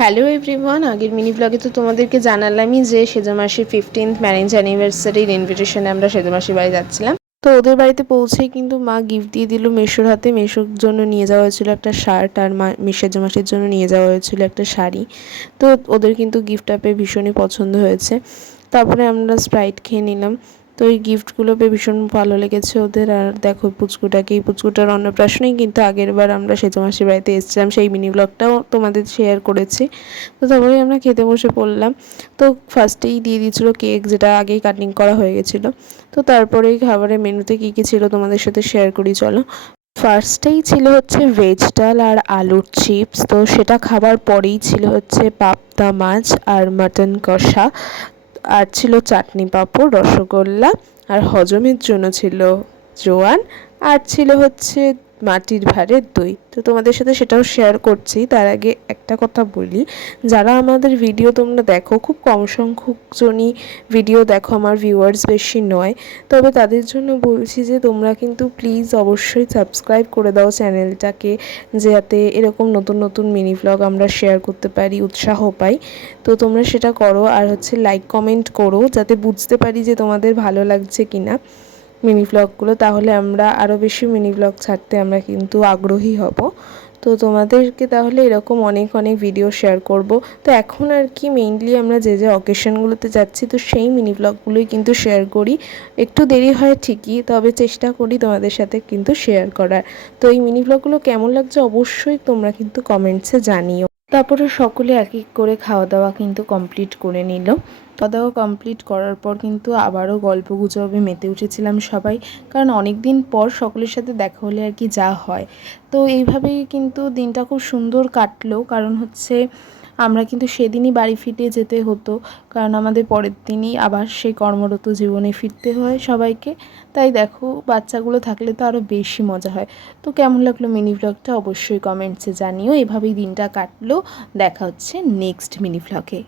Hello everyone, আগের mini ব্লগে তো তোমাদেরকে জানালামই যে সেজমাসির 15th ম্যারেজ অ্যানিভার্সারির ইনভিটেশনে আমরা সেজমাসির বাড়ি যাচ্ছিলাম। তো ওদের বাড়িতে পৌঁছেই কিন্তু মা গিফট দিয়ে দিল মেশোর হাতে। মেশোর জন্য নিয়ে যাওয়া হয়েছিল একটা শার্ট, আর সেজমাসির জন্য নিয়ে যাওয়া হয়েছিল একটা শাড়ি। তো ওদের কিন্তু গিফটটা পেয়ে ভীষণই পছন্দ হয়েছে। তারপরে আমরা স্প্রাইট খেয়ে নিলাম। তো এই গিফটগুলো পেয়ে ভীষণ ভালো লেগেছে ওদের। আর দেখো পুচকুটাকে, এই পুচকুটার অন্নপ্রাশনেই কিন্তু আগের বার আমরা সেজমাসির বাড়িতে এসেছিলাম, সেই মিনি ব্লগটাও তোমাদের শেয়ার করেছি। তো তারপরে আমরা খেতে বসে পড়লাম। তো ফার্স্টেই দিয়ে দিয়েছিলো কেক, যেটা আগেই কাটিং করা হয়ে গেছিলো। তো তারপরেই খাবারের মেনুতে কী কী ছিল তোমাদের সাথে শেয়ার করি চলো। ফার্স্টেই ছিল হচ্ছে ভেজ ডাল আর আলুর চিপস। তো সেটা খাবার পরেই ছিল হচ্ছে পাবদা মাছ আর মাটন কষা। আর ছিল চাটনি পাঁপড়, রসগোল্লা, আর হজমের জন্য ছিল জোয়ান, আর ছিল হচ্ছে মাটির ভাঁড়ের দই। তো তোমাদের সাথে সেটাও শেয়ার করছি। তার আগে একটা কথা বলি, যারা আমাদের ভিডিও তোমরা দেখো, খুব কম সংখ্যক জনই ভিডিও দেখো, আমার ভিউয়ার্স বেশি নয়, তবে তাদের জন্য বলছি যে তোমরা কিন্তু প্লিজ অবশ্যই সাবস্ক্রাইব করে দাও চ্যানেলটাকে, যাতে এরকম নতুন নতুন মিনি ভ্লগ আমরা শেয়ার করতে পারি, উৎসাহ পাই। তো তোমরা সেটা করো, আর হচ্ছে লাইক কমেন্ট করো, যাতে বুঝতে পারি যে তোমাদের ভালো লাগছে কিনা মিনি ভ্লগগুলো। তাহলে আমরা আরও বেশি মিনি ভ্লগ ছাড়তে আমরা কিন্তু আগ্রহী হব। তো তোমাদেরকে তাহলে এরকম অনেক অনেক ভিডিও শেয়ার করব। তো এখন আর কি মেইনলি আমরা যে যে অকেশনগুলোতে যাচ্ছি, তো সেই মিনি ভ্লগগুলোই কিন্তু শেয়ার করি। একটু দেরি হয় ঠিকই, তবে চেষ্টা করি তোমাদের সাথে কিন্তু শেয়ার করার। তো এই মিনি ভ্লগগুলো কেমন লাগছে অবশ্যই তোমরা কিন্তু কমেন্টসে জানিও। তারপরে সকলে এক এক করে খাওয়া দাওয়া কিন্তু কমপ্লিট করে নিল। খাওয়া দাওয়া কমপ্লিট করার পর কিন্তু আবারও গল্প গুজবে মেতে উঠেছিলাম সবাই, কারণ অনেক দিন পর সকলের সাথে দেখা হলে আর কি যা হয়। তো এইভাবেই কিন্তু দিনটা খুব সুন্দর কাটলো, কারণ হচ্ছে আমরা কিন্তু সেদিনই বাড়ি ফিরে যেতে হতো, কারণ আমাদের পরের দিনই আবার সেই কর্মরত জীবনে ফিরতে হয় সবাইকে। তাই দেখো, বাচ্চাগুলো থাকলে তো আরও বেশি মজা হয়। তো কেমন লাগলো মিনি ভ্লগটা অবশ্যই কমেন্টসে জানিও। এভাবেই দিনটা কাটলো। দেখা হচ্ছে নেক্সট মিনি ভ্লগে।